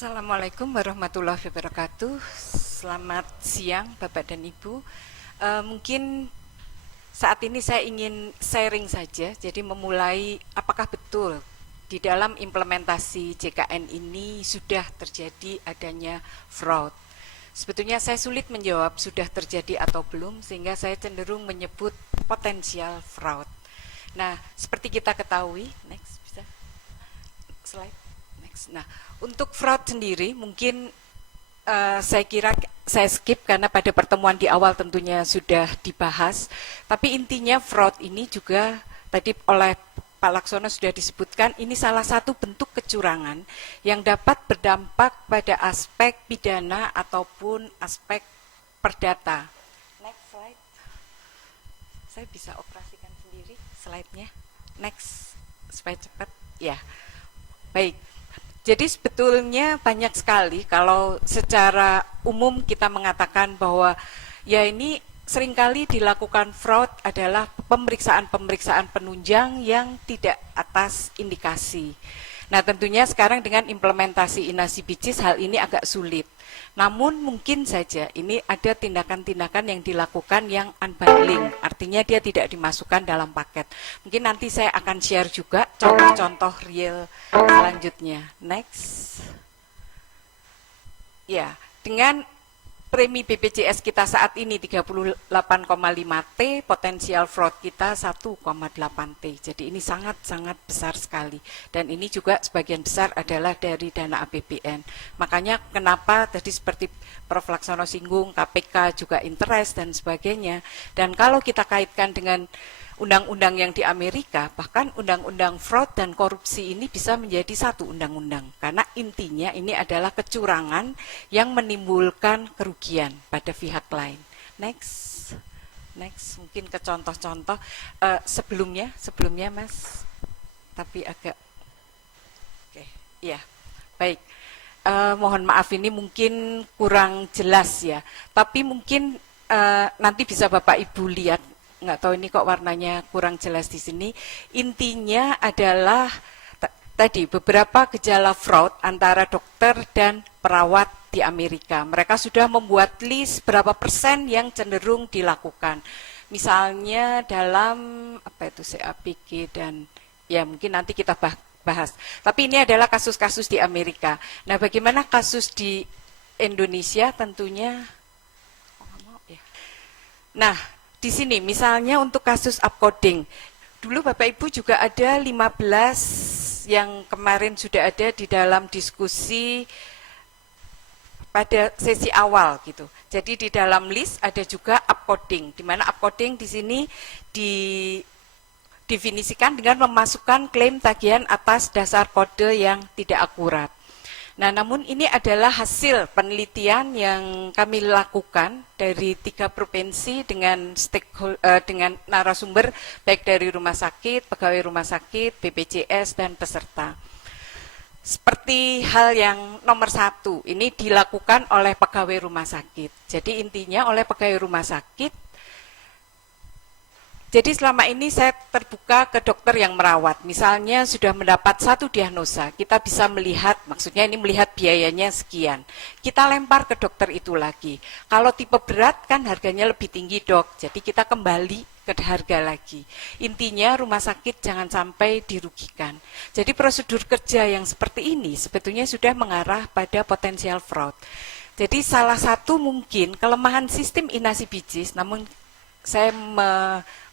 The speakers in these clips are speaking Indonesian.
Assalamualaikum warahmatullahi wabarakatuh. Selamat siang Bapak dan Ibu. Mungkin saat ini saya ingin sharing saja, jadi memulai apakah betul di dalam implementasi JKN ini sudah terjadi adanya fraud. Sebetulnya saya sulit menjawab sudah terjadi atau belum, sehingga saya cenderung menyebut potensial fraud. Nah, seperti kita ketahui, next bisa slide. Nah, untuk fraud sendiri mungkin saya kira saya skip karena pada pertemuan di awal tentunya sudah dibahas. Tapi intinya fraud ini juga tadi oleh Pak Laksono sudah disebutkan, ini salah satu bentuk kecurangan yang dapat berdampak pada aspek pidana ataupun aspek perdata. Next slide. Saya bisa operasikan sendiri slide-nya. Next, supaya cepat. Ya, baik. Jadi sebetulnya banyak sekali kalau secara umum kita mengatakan bahwa ya ini seringkali dilakukan fraud adalah pemeriksaan-pemeriksaan penunjang yang tidak atas indikasi. Nah, tentunya sekarang dengan implementasi INASI-BIJIS hal ini agak sulit. Namun mungkin saja ini ada tindakan-tindakan yang dilakukan yang unbundling, artinya dia tidak dimasukkan dalam paket. Mungkin nanti saya akan share juga contoh-contoh real selanjutnya. Next. Ya, dengan premi BPJS kita saat ini 38,5 T, potensial fraud kita 1,8 T. Jadi ini sangat-sangat besar sekali. Dan ini juga sebagian besar adalah dari dana APBN. Makanya kenapa tadi seperti Prof. Laksono singgung, KPK juga interest dan sebagainya. Dan kalau kita kaitkan dengan undang-undang yang di Amerika, bahkan undang-undang fraud dan korupsi ini bisa menjadi satu undang-undang. Karena intinya ini adalah kecurangan yang menimbulkan kerugian pada pihak lain. Next, mungkin ke contoh-contoh. Sebelumnya Mas, tapi agak, oke, ya, baik. Mohon maaf ini mungkin kurang jelas ya, tapi mungkin nanti bisa Bapak Ibu lihat. Nggak tahu ini kok warnanya kurang jelas di sini. Intinya adalah tadi beberapa gejala fraud antara dokter dan perawat di Amerika. Mereka sudah membuat list berapa persen yang cenderung dilakukan. Misalnya dalam apa itu CAPG dan ya mungkin nanti kita bahas. Tapi ini adalah kasus-kasus di Amerika. Nah, bagaimana kasus di Indonesia tentunya? Nah, di sini misalnya untuk kasus upcoding, dulu Bapak Ibu juga ada 15 yang kemarin sudah ada di dalam diskusi pada sesi awal gitu. Jadi di dalam list ada juga upcoding, di mana upcoding di sini didefinisikan dengan memasukkan klaim tagihan atas dasar kode yang tidak akurat. Nah, namun ini adalah hasil penelitian yang kami lakukan dari 3 provinsi dengan dengan narasumber baik dari rumah sakit, pegawai rumah sakit, BPJS dan peserta. Seperti hal yang nomor 1, ini dilakukan oleh pegawai rumah sakit. Jadi intinya oleh pegawai rumah sakit. Jadi selama ini saya terbuka ke dokter yang merawat, misalnya sudah mendapat satu diagnosa, kita bisa melihat, maksudnya ini melihat biayanya sekian, kita lempar ke dokter itu lagi. Kalau tipe berat kan harganya lebih tinggi dok, jadi kita kembali ke harga lagi. Intinya rumah sakit jangan sampai dirugikan. Jadi prosedur kerja yang seperti ini sebetulnya sudah mengarah pada potensial fraud. Jadi salah satu mungkin kelemahan sistem INASI-BIJIS, namun saya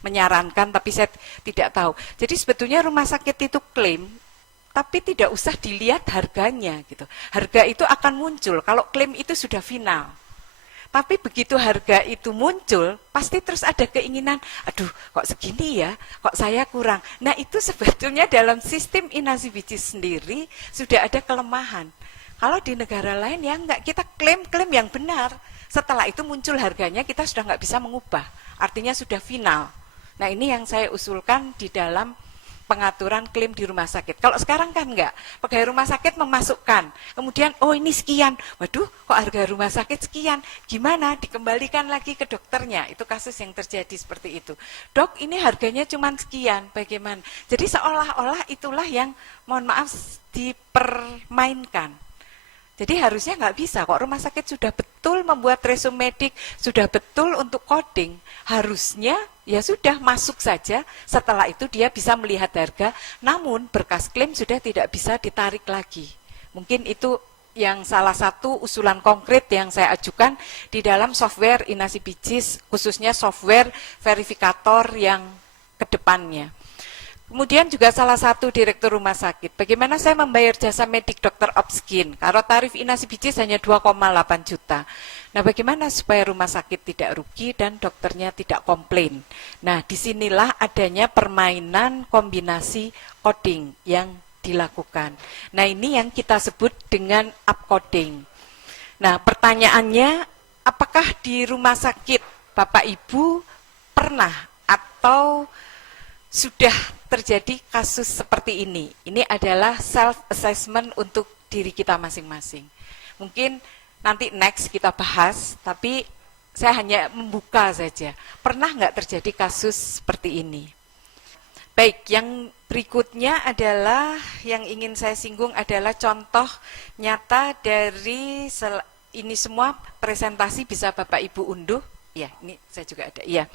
menyarankan tapi saya tidak tahu. Jadi sebetulnya rumah sakit itu klaim tapi tidak usah dilihat harganya gitu. Harga itu akan muncul kalau klaim itu sudah final. Tapi begitu harga itu muncul, pasti terus ada keinginan, aduh kok segini ya, kok saya kurang. Nah itu sebetulnya dalam sistem INASI-BIJIS sendiri sudah ada kelemahan. Kalau di negara lain ya enggak, kita klaim yang benar. Setelah itu muncul harganya, kita sudah nggak bisa mengubah. Artinya sudah final. Nah ini yang saya usulkan di dalam pengaturan klaim di rumah sakit. Kalau sekarang kan enggak, pegawai rumah sakit memasukkan, kemudian oh ini sekian, waduh kok harga rumah sakit sekian, gimana dikembalikan lagi ke dokternya. Itu kasus yang terjadi seperti itu. Dok ini harganya cuma sekian, bagaimana? Jadi seolah-olah itulah yang mohon maaf dipermainkan. Jadi harusnya nggak bisa kok, rumah sakit sudah betul membuat resume medik, sudah betul untuk coding. Harusnya ya sudah masuk saja, setelah itu dia bisa melihat harga, namun berkas klaim sudah tidak bisa ditarik lagi. Mungkin itu yang salah satu usulan konkret yang saya ajukan di dalam software Inasi Bijis, khususnya software verifikator yang kedepannya. Kemudian juga salah satu direktur rumah sakit, bagaimana saya membayar jasa medik dokter Opskin, kalau tarif Inasi Bijis hanya 2,8 juta. Nah, bagaimana supaya rumah sakit tidak rugi dan dokternya tidak komplain? Nah, disinilah adanya permainan kombinasi coding yang dilakukan. Nah, ini yang kita sebut dengan upcoding. Nah, pertanyaannya, apakah di rumah sakit Bapak Ibu pernah atau sudah terjadi kasus seperti ini? Ini adalah self-assessment untuk diri kita masing-masing. Mungkin nanti next kita bahas, tapi saya hanya membuka saja. Pernah nggak terjadi kasus seperti ini? Baik, yang berikutnya adalah yang ingin saya singgung adalah contoh nyata dari ini semua presentasi bisa Bapak Ibu unduh. Ya, ini saya juga ada. Iya.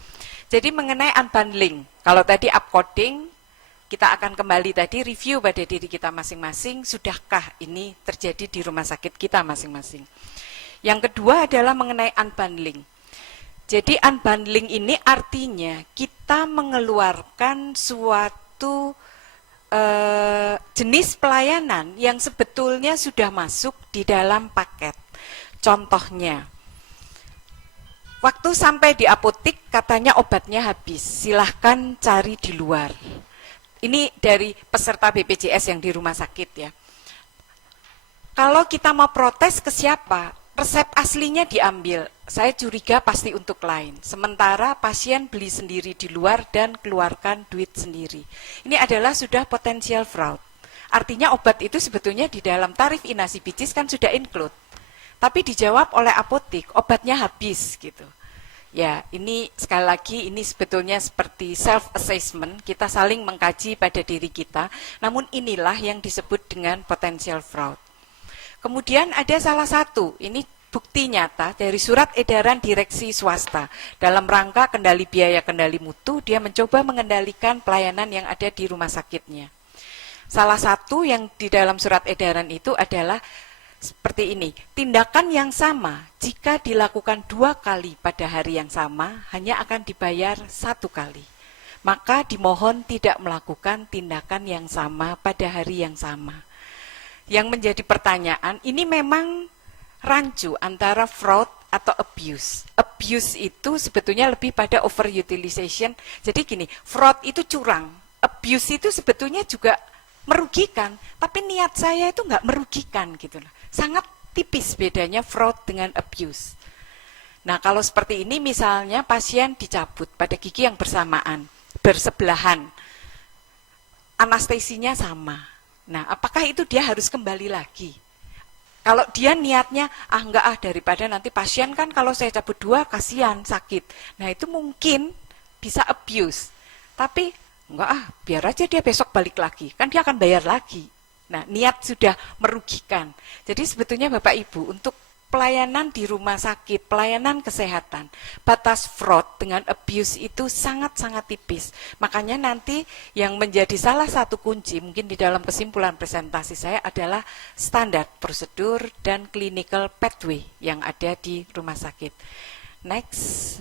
Jadi mengenai unbundling, kalau tadi upcoding, kita akan kembali tadi review pada diri kita masing-masing, sudahkah ini terjadi di rumah sakit kita masing-masing. Yang kedua adalah mengenai unbundling. Jadi unbundling ini artinya kita mengeluarkan suatu jenis pelayanan yang sebetulnya sudah masuk di dalam paket. Contohnya, waktu sampai di apotik katanya obatnya habis, silahkan cari di luar. Ini dari peserta BPJS yang di rumah sakit ya. Kalau kita mau protes ke siapa? Resep aslinya diambil, saya curiga pasti untuk lain. Sementara pasien beli sendiri di luar dan keluarkan duit sendiri. Ini adalah sudah potensial fraud. Artinya obat itu sebetulnya di dalam tarif Inasi Bijis kan sudah include. Tapi dijawab oleh apotik, obatnya habis gitu. Ya, ini sekali lagi ini sebetulnya seperti self-assessment, kita saling mengkaji pada diri kita, namun inilah yang disebut dengan potential fraud. Kemudian ada salah satu, ini bukti nyata dari surat edaran direksi swasta. Dalam rangka kendali biaya kendali mutu, dia mencoba mengendalikan pelayanan yang ada di rumah sakitnya. Salah satu yang di dalam surat edaran itu adalah seperti ini, tindakan yang sama jika dilakukan 2 kali pada hari yang sama hanya akan dibayar 1 kali. Maka dimohon tidak melakukan tindakan yang sama pada hari yang sama. Yang menjadi pertanyaan, ini memang rancu antara fraud atau abuse. Abuse itu sebetulnya lebih pada overutilization. Jadi gini, fraud itu curang, abuse itu sebetulnya juga merugikan, tapi niat saya itu nggak merugikan gitu loh. Sangat tipis bedanya fraud dengan abuse. Nah, kalau seperti ini misalnya pasien dicabut pada gigi yang bersamaan, bersebelahan, anestesinya sama. Nah, apakah itu dia harus kembali lagi? Kalau dia niatnya, enggak daripada nanti pasien kan kalau saya cabut 2 kasihan sakit. Nah, itu mungkin bisa abuse. Tapi enggak biar aja dia besok balik lagi, kan dia akan bayar lagi. Nah, niat sudah merugikan. Jadi sebetulnya Bapak Ibu, untuk pelayanan di rumah sakit, pelayanan kesehatan, batas fraud dengan abuse itu sangat-sangat tipis. Makanya nanti yang menjadi salah satu kunci, mungkin di dalam kesimpulan presentasi saya adalah standar prosedur dan clinical pathway yang ada di rumah sakit. Next.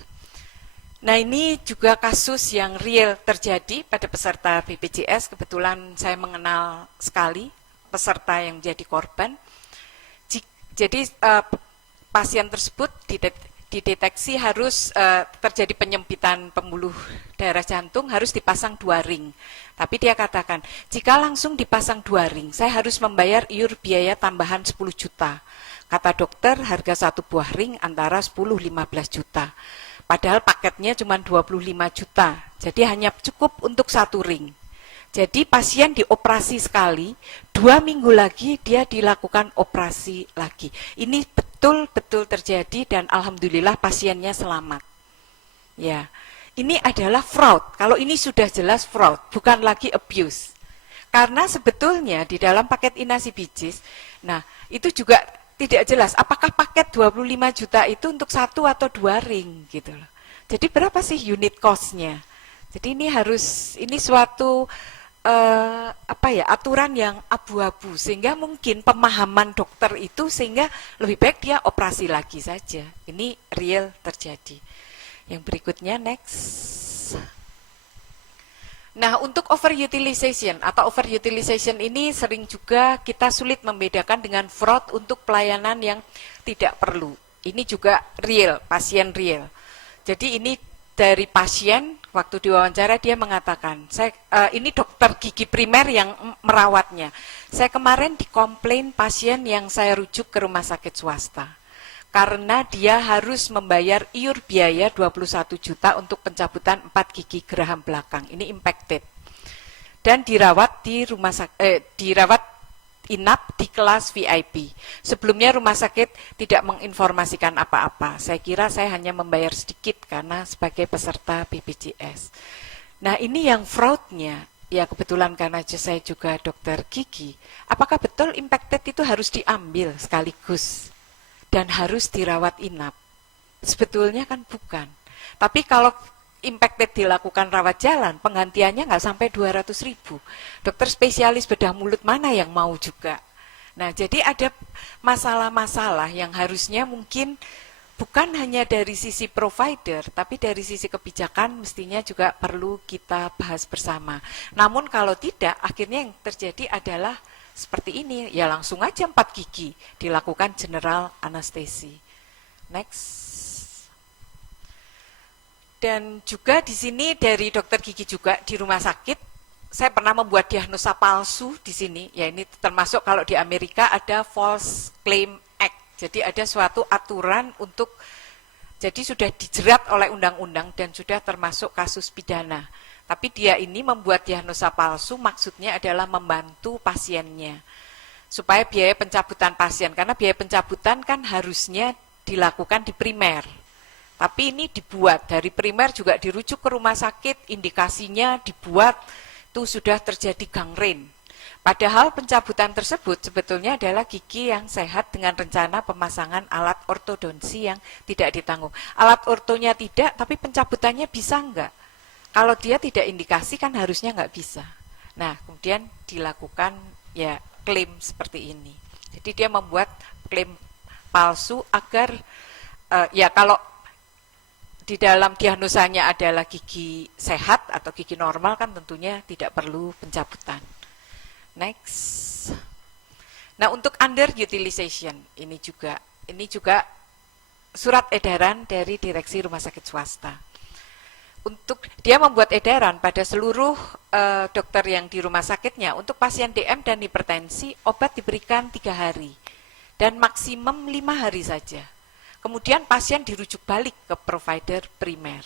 Nah, ini juga kasus yang real terjadi pada peserta BPJS. Kebetulan saya mengenal sekali peserta yang menjadi korban. Jadi pasien tersebut dideteksi harus terjadi penyempitan pembuluh darah jantung, harus dipasang 2 ring. Tapi dia katakan, jika langsung dipasang 2 ring, saya harus membayar iur biaya tambahan 10 juta. Kata dokter, harga 1 buah ring antara 10-15 juta. Padahal paketnya cuma 25 juta, jadi hanya cukup untuk 1 ring. Jadi pasien dioperasi sekali, 2 minggu lagi dia dilakukan operasi lagi. Ini betul-betul terjadi dan alhamdulillah pasiennya selamat. Ya, ini adalah fraud. Kalau ini sudah jelas fraud, bukan lagi abuse. Karena sebetulnya di dalam paket Inasi Bijis, nah itu juga tidak jelas apakah paket 25 juta itu untuk 1 atau 2 ring gitu loh. Jadi berapa sih unit cost-nya? Jadi ini suatu aturan yang abu-abu, sehingga mungkin pemahaman dokter itu sehingga lebih baik dia operasi lagi saja. Ini real terjadi. Yang berikutnya next. Nah, untuk overutilization ini sering juga kita sulit membedakan dengan fraud untuk pelayanan yang tidak perlu. Ini juga real, pasien real. Jadi ini dari pasien, waktu diwawancara dia mengatakan, ini dokter gigi primer yang merawatnya. Saya kemarin dikomplain pasien yang saya rujuk ke rumah sakit swasta. Karena dia harus membayar iur biaya 21 juta untuk pencabutan 4 gigi geraham belakang. Ini impacted. Dan dirawat di dirawat inap di kelas VIP. Sebelumnya rumah sakit tidak menginformasikan apa-apa. Saya kira saya hanya membayar sedikit karena sebagai peserta BPJS. Nah, ini yang fraudnya. Ya, kebetulan karena saya juga dokter gigi. Apakah betul impacted itu harus diambil sekaligus dan harus dirawat inap? Sebetulnya kan bukan. Tapi kalau impacted dilakukan rawat jalan, penggantiannya nggak sampai 200.000. Dokter spesialis bedah mulut mana yang mau juga? Nah, jadi ada masalah-masalah yang harusnya mungkin bukan hanya dari sisi provider, tapi dari sisi kebijakan mestinya juga perlu kita bahas bersama. Namun kalau tidak, akhirnya yang terjadi adalah seperti ini, ya langsung aja 4 gigi dilakukan general anestesi. Next. Dan juga di sini dari dokter gigi juga di rumah sakit, saya pernah membuat diagnosa palsu di sini. Ya, ini termasuk kalau di Amerika ada False Claim Act. Jadi ada suatu aturan untuk, jadi sudah dijerat oleh undang-undang dan sudah termasuk kasus pidana. Tapi dia ini membuat diagnosa palsu, maksudnya adalah membantu pasiennya supaya biaya pencabutan pasien, karena biaya pencabutan kan harusnya dilakukan di primer. Tapi ini dibuat dari primer juga dirujuk ke rumah sakit, indikasinya dibuat itu sudah terjadi gangren. Padahal pencabutan tersebut sebetulnya adalah gigi yang sehat dengan rencana pemasangan alat ortodonsi yang tidak ditanggung. Alat ortonya tidak, tapi pencabutannya bisa enggak? Kalau dia tidak indikasi kan harusnya nggak bisa. Nah, kemudian dilakukan ya klaim seperti ini. Jadi dia membuat klaim palsu agar ya kalau di dalam diagnosanya adalah gigi sehat atau gigi normal kan tentunya tidak perlu pencabutan. Next. Nah, untuk underutilization ini juga surat edaran dari direksi rumah sakit swasta. Untuk dia membuat edaran pada seluruh dokter yang di rumah sakitnya untuk pasien DM dan hipertensi obat diberikan 3 hari dan maksimum 5 hari saja. Kemudian pasien dirujuk balik ke provider primer.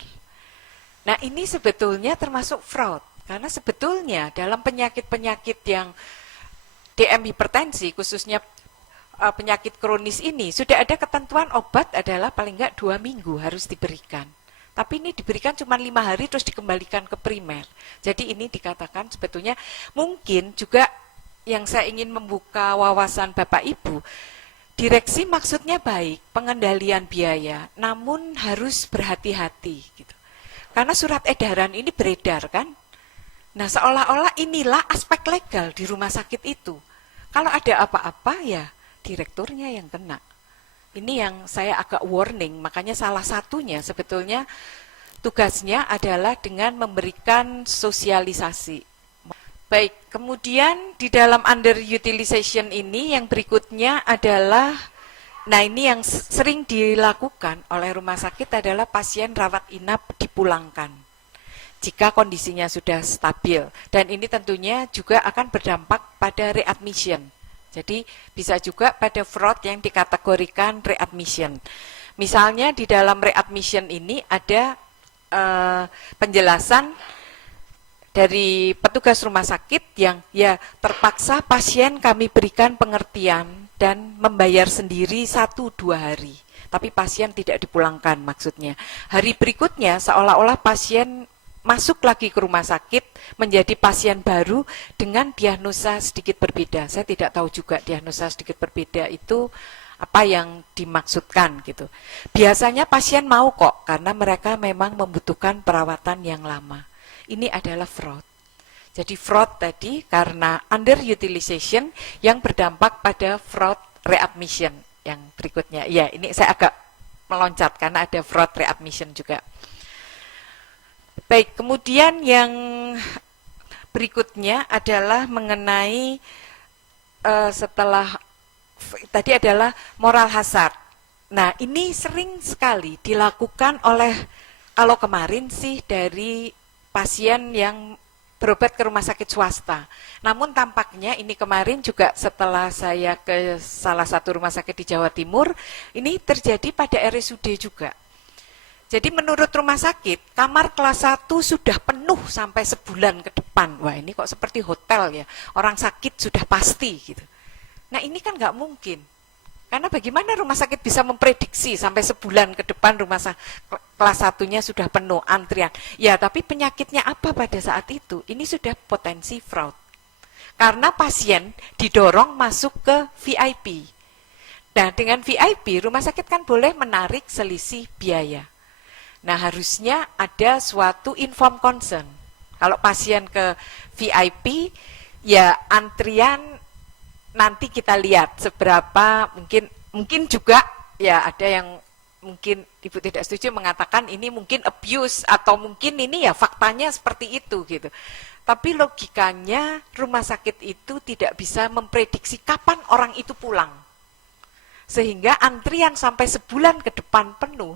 Nah, ini sebetulnya termasuk fraud karena sebetulnya dalam penyakit-penyakit yang DM hipertensi khususnya penyakit kronis ini sudah ada ketentuan obat adalah paling enggak 2 minggu harus diberikan. Tapi ini diberikan cuma 5 hari terus dikembalikan ke primer. Jadi ini dikatakan sebetulnya mungkin juga yang saya ingin membuka wawasan Bapak Ibu, direksi maksudnya baik, pengendalian biaya, namun harus berhati-hati gitu. Karena surat edaran ini beredar kan. Nah, seolah-olah inilah aspek legal di rumah sakit itu. Kalau ada apa-apa ya direkturnya yang kena. Ini yang saya agak warning, makanya salah satunya sebetulnya tugasnya adalah dengan memberikan sosialisasi. Baik, kemudian di dalam underutilization ini yang berikutnya adalah, nah ini yang sering dilakukan oleh rumah sakit adalah pasien rawat inap dipulangkan jika kondisinya sudah stabil. Dan ini tentunya juga akan berdampak pada readmission. Jadi bisa juga pada fraud yang dikategorikan readmission. Misalnya di dalam readmission ini ada penjelasan dari petugas rumah sakit yang ya terpaksa pasien kami berikan pengertian dan membayar sendiri 1-2 hari. Tapi pasien tidak dipulangkan maksudnya. Hari berikutnya seolah-olah pasien masuk lagi ke rumah sakit menjadi pasien baru dengan diagnosa sedikit berbeda. Saya tidak tahu juga diagnosa sedikit berbeda itu apa yang dimaksudkan gitu. Biasanya pasien mau kok karena mereka memang membutuhkan perawatan yang lama. Ini adalah fraud. Jadi fraud tadi karena underutilization yang berdampak pada fraud readmission yang berikutnya. Ya, ini saya agak meloncat karena ada fraud readmission juga. Baik, kemudian yang berikutnya adalah mengenai setelah tadi adalah moral hazard. Nah, ini sering sekali dilakukan oleh, kalau kemarin sih dari pasien yang berobat ke rumah sakit swasta. Namun tampaknya ini kemarin juga setelah saya ke salah satu rumah sakit di Jawa Timur, ini terjadi pada RSUD juga. Jadi menurut rumah sakit, kamar kelas 1 sudah penuh sampai sebulan ke depan. Wah, ini kok seperti hotel ya, orang sakit sudah pasti gitu. Nah, ini kan nggak mungkin. Karena bagaimana rumah sakit bisa memprediksi sampai sebulan ke depan rumah sakit kelas 1-nya sudah penuh antrian. Ya, tapi penyakitnya apa pada saat itu? Ini sudah potensi fraud. Karena pasien didorong masuk ke VIP. Nah, dengan VIP, rumah sakit kan boleh menarik selisih biaya. Nah, harusnya ada suatu informed consent. Kalau pasien ke VIP, ya antrian nanti kita lihat seberapa, mungkin juga ya ada yang mungkin Ibu tidak setuju mengatakan ini mungkin abuse atau mungkin ini ya faktanya seperti itu gitu. Tapi logikanya rumah sakit itu tidak bisa memprediksi kapan orang itu pulang. Sehingga antrian sampai sebulan ke depan penuh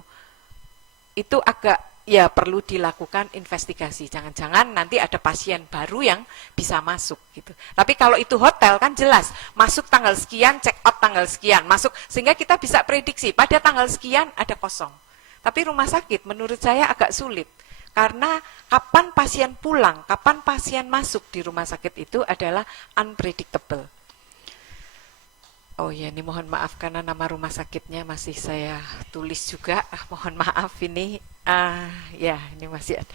itu agak ya perlu dilakukan investigasi. Jangan-jangan nanti ada pasien baru yang bisa masuk gitu. Tapi kalau itu hotel kan jelas, masuk tanggal sekian, check out tanggal sekian, masuk sehingga kita bisa prediksi pada tanggal sekian ada kosong. Tapi rumah sakit menurut saya agak sulit. Karena kapan pasien pulang, kapan pasien masuk di rumah sakit itu adalah unpredictable. Oh ya, ini mohon maaf karena nama rumah sakitnya masih saya tulis juga. Mohon maaf ini. Ya, ini masih ada.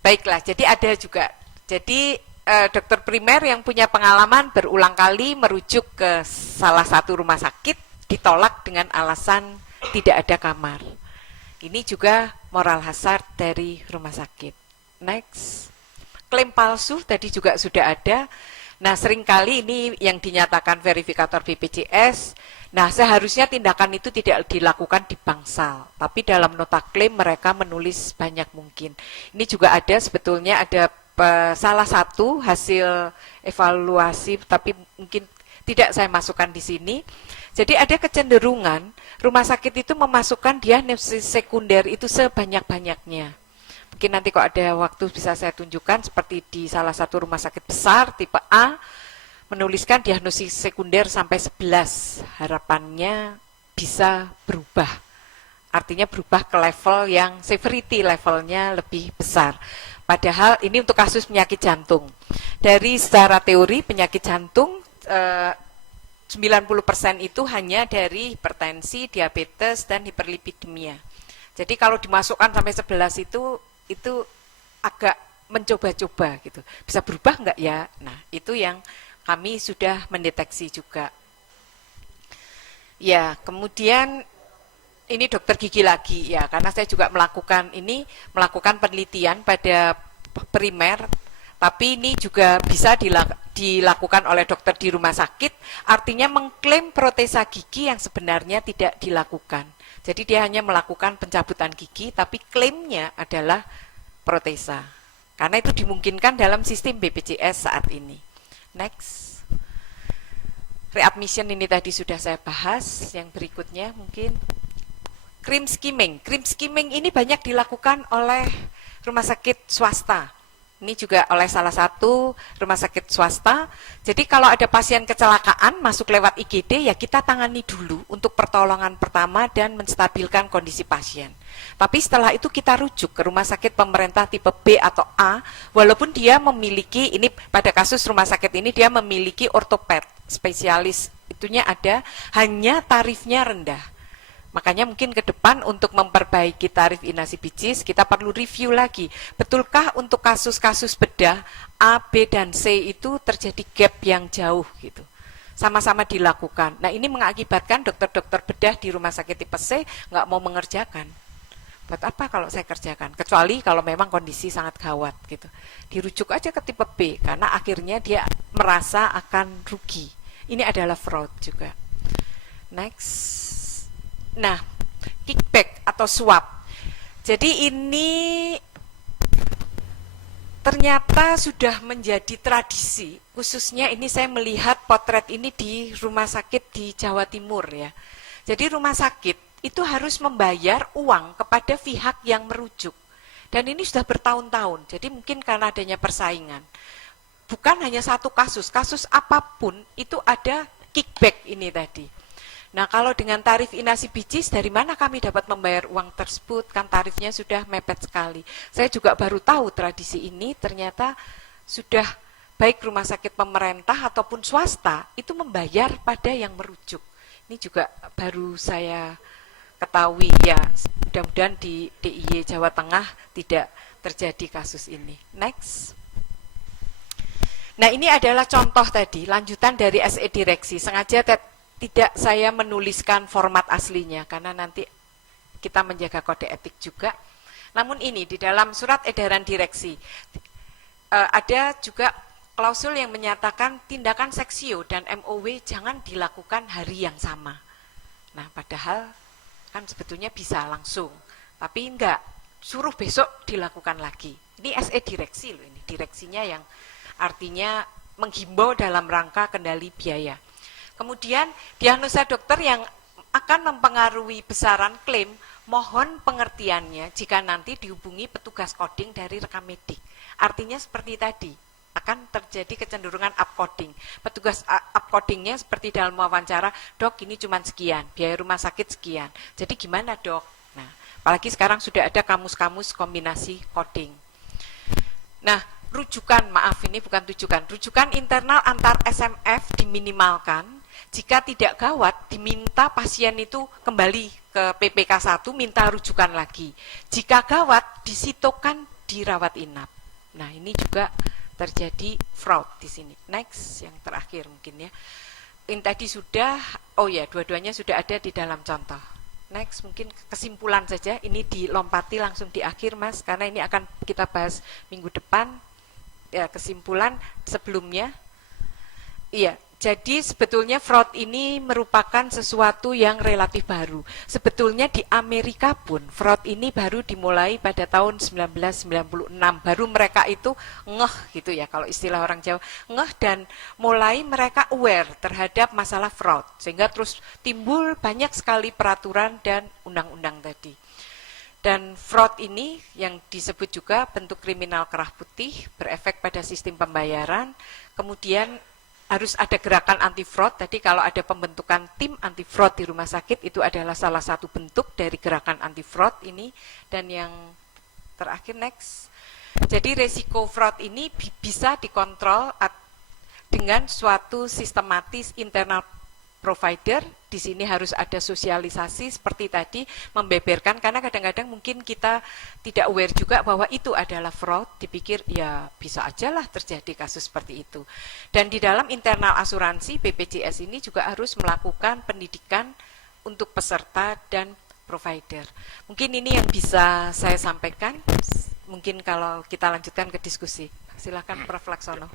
Baiklah, jadi ada juga. Jadi dokter primer yang punya pengalaman berulang kali merujuk ke salah satu rumah sakit ditolak dengan alasan tidak ada kamar. Ini juga moral hazard dari rumah sakit. Next. Klaim palsu tadi juga sudah ada. Nah, seringkali ini yang dinyatakan verifikator BPJS, nah seharusnya tindakan itu tidak dilakukan di bangsal, tapi dalam nota klaim mereka menulis banyak mungkin. Ini juga ada sebetulnya ada salah satu hasil evaluasi, tapi mungkin tidak saya masukkan di sini. Jadi ada kecenderungan rumah sakit itu memasukkan diagnosis sekunder itu sebanyak-banyaknya. Mungkin nanti kalau ada waktu bisa saya tunjukkan seperti di salah satu rumah sakit besar tipe A menuliskan diagnosis sekunder sampai 11. Harapannya bisa berubah. Artinya berubah ke level yang severity levelnya lebih besar. Padahal ini untuk kasus penyakit jantung. Dari secara teori penyakit jantung 90% itu hanya dari hipertensi, diabetes, dan hiperlipidemia. Jadi kalau dimasukkan sampai 11 itu agak mencoba-coba gitu. Bisa berubah enggak ya? Nah, itu yang kami sudah mendeteksi juga. Ya, kemudian ini dokter gigi lagi ya, karena saya juga melakukan penelitian pada primer, tapi ini juga bisa dilakukan oleh dokter di rumah sakit, artinya mengklaim protesa gigi yang sebenarnya tidak dilakukan. Jadi dia hanya melakukan pencabutan gigi, tapi klaimnya adalah protesa. Karena itu dimungkinkan dalam sistem BPJS saat ini. Next. Readmission ini tadi sudah saya bahas. Yang berikutnya mungkin cream skimming. Cream skimming ini banyak dilakukan oleh rumah sakit swasta. Ini juga oleh salah satu rumah sakit swasta. Jadi kalau ada pasien kecelakaan masuk lewat IGD, ya kita tangani dulu untuk pertolongan pertama dan menstabilkan kondisi pasien. Tapi setelah itu kita rujuk ke rumah sakit pemerintah tipe B atau A, walaupun dia memiliki, ini pada kasus rumah sakit ini dia memiliki ortoped, spesialis, itunya ada, hanya tarifnya rendah. Makanya mungkin ke depan untuk memperbaiki tarif inasi bijis, kita perlu review lagi. Betulkah untuk kasus-kasus bedah A, B, dan C itu terjadi gap yang jauh gitu. sama-sama dilakukan. Nah ini mengakibatkan dokter-dokter bedah di rumah sakit tipe C nggak mau mengerjakan. Buat apa kalau saya kerjakan? Kecuali kalau memang kondisi sangat gawat gitu. Dirujuk aja ke tipe B karena akhirnya dia merasa akan rugi. Ini adalah fraud juga. Next. Nah, kickback atau suap. Jadi ini ternyata sudah menjadi tradisi, khususnya ini saya melihat potret ini di rumah sakit di Jawa Timur ya. Jadi rumah sakit itu harus membayar uang kepada pihak yang merujuk. Dan ini sudah bertahun-tahun, jadi mungkin karena adanya persaingan. Bukan hanya satu kasus, kasus apapun itu ada kickback ini tadi. Nah kalau dengan tarif inasi bijis, dari mana kami dapat membayar uang tersebut? Kan tarifnya sudah mepet sekali. Saya juga baru tahu tradisi ini ternyata sudah baik rumah sakit pemerintah ataupun swasta itu membayar pada yang merujuk. Ini juga baru saya ketahui ya. Mudah-mudahan di DIY Jawa Tengah tidak terjadi kasus ini. Next. Nah ini adalah contoh tadi, lanjutan dari SE direksi. Sengaja tidak saya menuliskan format aslinya karena nanti kita menjaga kode etik juga. Namun ini di dalam surat edaran direksi ada juga klausul yang menyatakan tindakan seksio dan MOW jangan dilakukan hari yang sama. Nah padahal kan sebetulnya bisa langsung, tapi enggak, suruh besok dilakukan lagi. Ini SE direksi loh, ini direksinya yang artinya menghimbau dalam rangka kendali biaya. Kemudian diagnosa dokter yang akan mempengaruhi besaran klaim, mohon pengertiannya jika nanti dihubungi petugas coding dari rekam medik. Artinya seperti tadi, akan terjadi kecenderungan upcoding. Petugas upcodingnya seperti dalam wawancara, dok ini cuma sekian, biaya rumah sakit sekian. Jadi gimana dok? Nah, apalagi sekarang sudah ada kamus-kamus kombinasi coding. Nah, rujukan, maaf ini bukan tujukan, rujukan internal antar SMF diminimalkan. Jika tidak gawat, diminta pasien itu kembali ke PPK 1, minta rujukan lagi. Jika gawat, disitokan dirawat inap. Nah, ini juga terjadi fraud di sini. Next, yang terakhir mungkin ya. Ini tadi sudah, oh ya, dua-duanya sudah ada di dalam contoh. Next, mungkin kesimpulan saja. Ini dilompati langsung di akhir, Mas, karena ini akan kita bahas minggu depan. Ya, kesimpulan sebelumnya. Iya. Jadi sebetulnya fraud ini merupakan sesuatu yang relatif baru. Sebetulnya di Amerika pun fraud ini baru dimulai pada tahun 1996. Baru mereka itu ngeh gitu ya, kalau istilah orang Jawa, ngeh dan mulai mereka aware terhadap masalah fraud. Sehingga terus timbul banyak sekali peraturan dan undang-undang tadi. Dan fraud ini yang disebut juga bentuk kriminal kerah putih, berefek pada sistem pembayaran, kemudian harus ada gerakan anti fraud. Tadi kalau ada pembentukan tim anti fraud di rumah sakit itu adalah salah satu bentuk dari gerakan anti fraud ini. Dan yang terakhir next. Jadi resiko fraud ini bisa dikontrol dengan suatu sistematis internal provider. Di sini harus ada sosialisasi seperti tadi, membeberkan, karena kadang-kadang mungkin kita tidak aware juga bahwa itu adalah fraud, dipikir ya bisa aja lah terjadi kasus seperti itu. Dan di dalam internal asuransi BPJS ini juga harus melakukan pendidikan untuk peserta dan provider. Mungkin ini yang bisa saya sampaikan, mungkin kalau kita lanjutkan ke diskusi. Silakan Prof. Laksono.